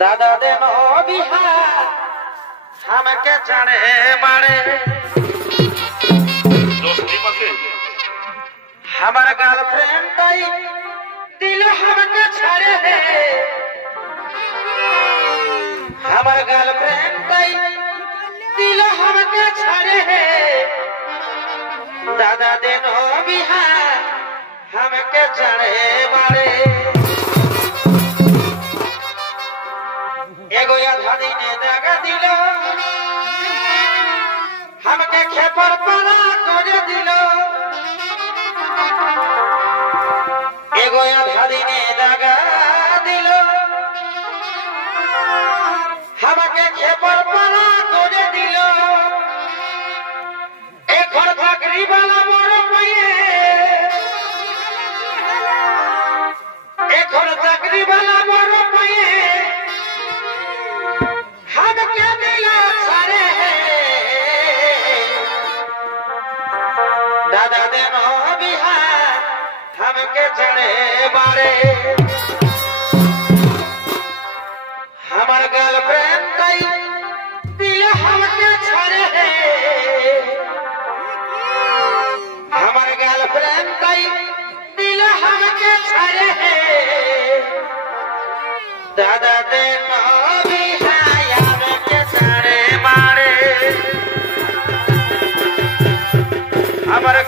दादा देनो बिहार हमके चढ़े मारे हमारा गर्लफ्रेंड दिल हमके छड़े है हमारा गर्लफ्रेंड दिल हमके छड़े है दादा देनो बिहार हमके चढ़े मारे एगो आधा दिन दगा दिलो हमके खेपर परा कर दिलो एगो आधा दिन दगा दिलो हमके खेपर परा कर दिलो एक घर चाकरी वाला मोर पइए एक घर चाकरी वाला मोर पइए हमके दिलो सारे दादा देनो बिहार हमके चढ़े बारे हमार गर्लफ्रेंड दिल हमके छड़े है हमार गर्लफ्रेंड दिल हमके छड़े है दादा देनो बिहार हमके चढ़े बारे हमार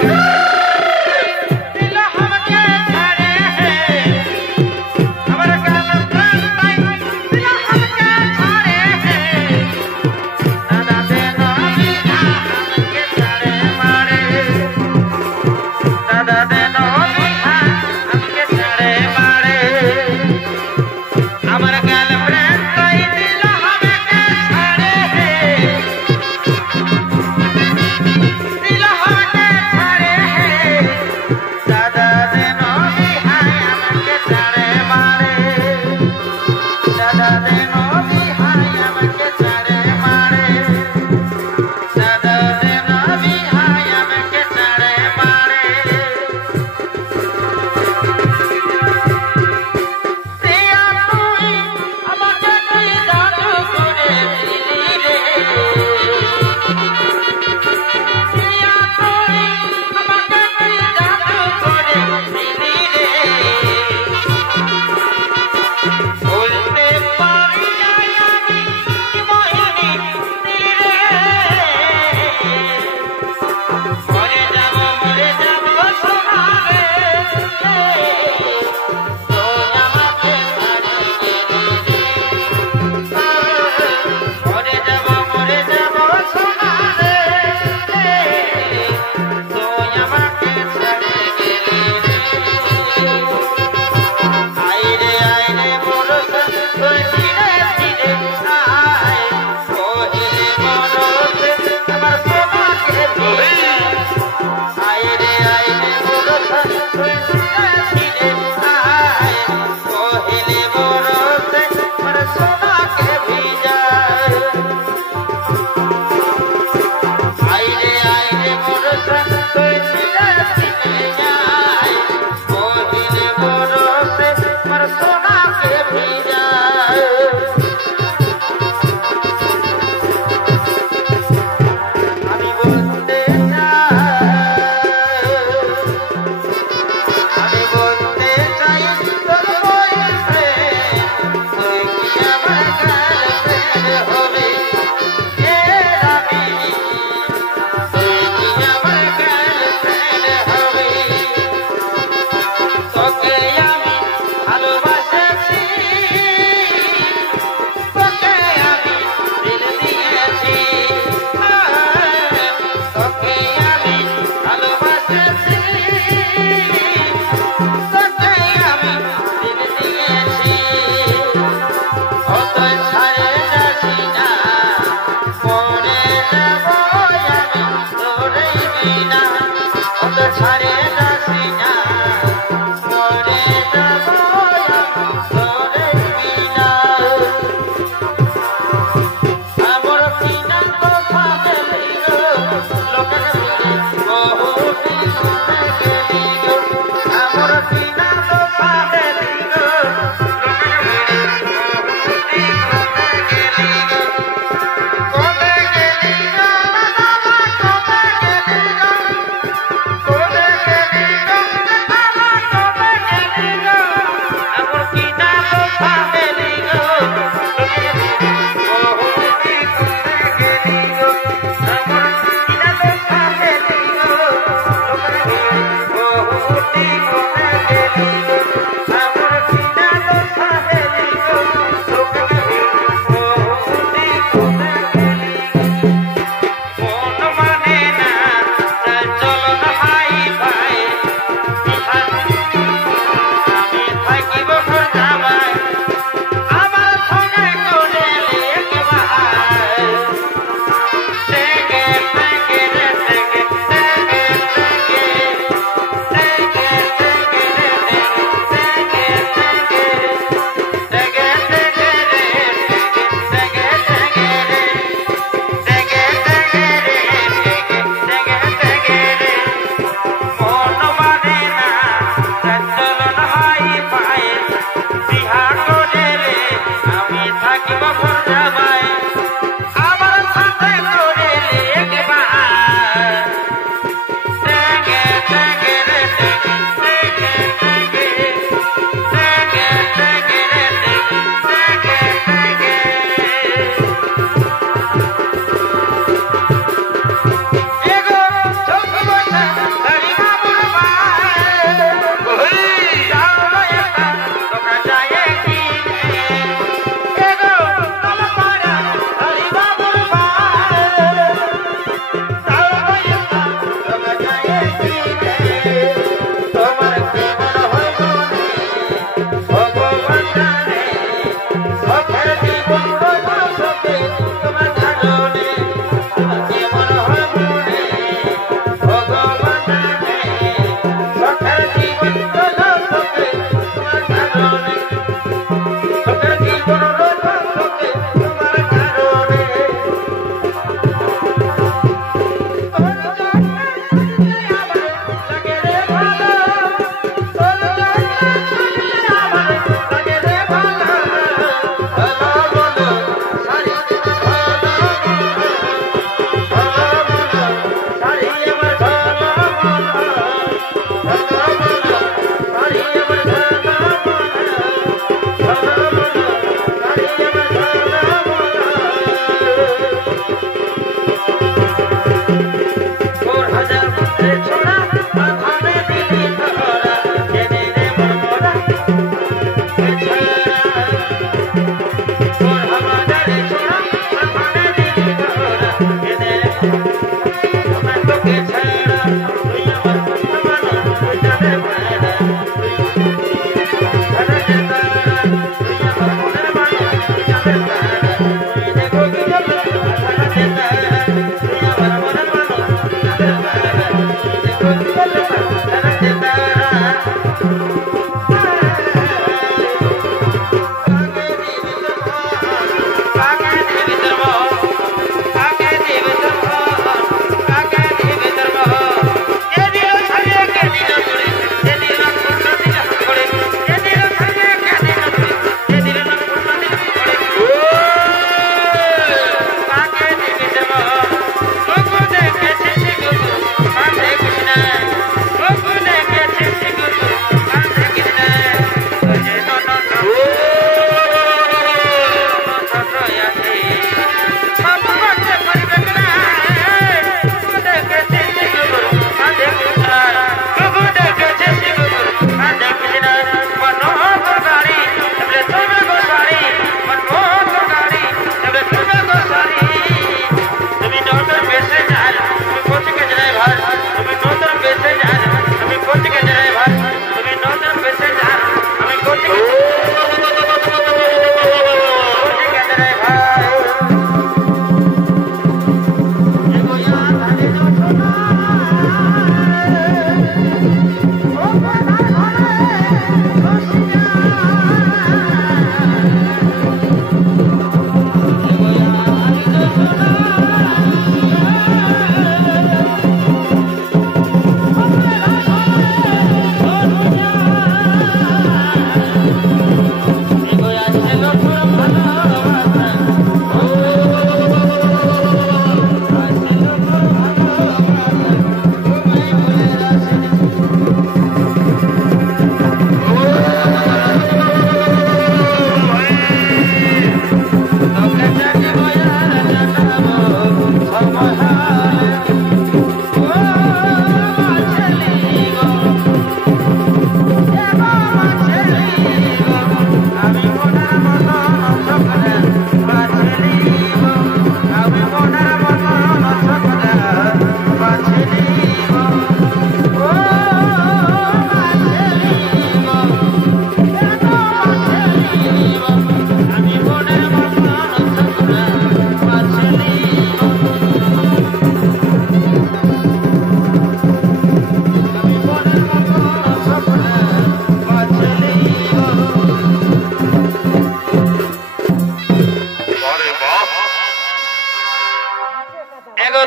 बोलते पारी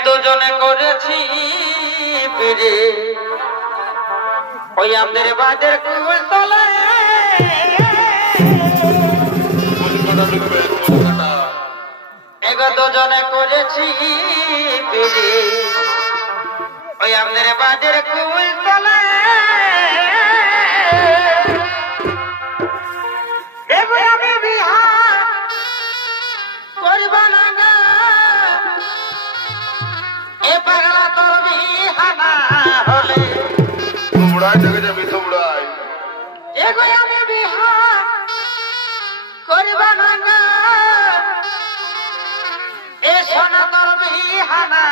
দুজনে করেছি পিড়ে ওই আমাদের বাদের কুল তলে এগো দুজনে করেছি পিড়ে ওই আমাদের বাদের কুল তলে আমি বিহা করবা না পাগলা তোর বিহানা হলে তোমরাই জেগে যাবি তোমরাই এগো আমি বিহা করিবা না এ সোনা তোর বিহানা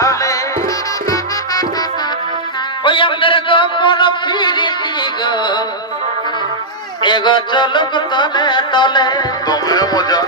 হলে ওই আমাদের গোপন ফিরিতি গো এগো চলুক তলে তলে তোমরা মজা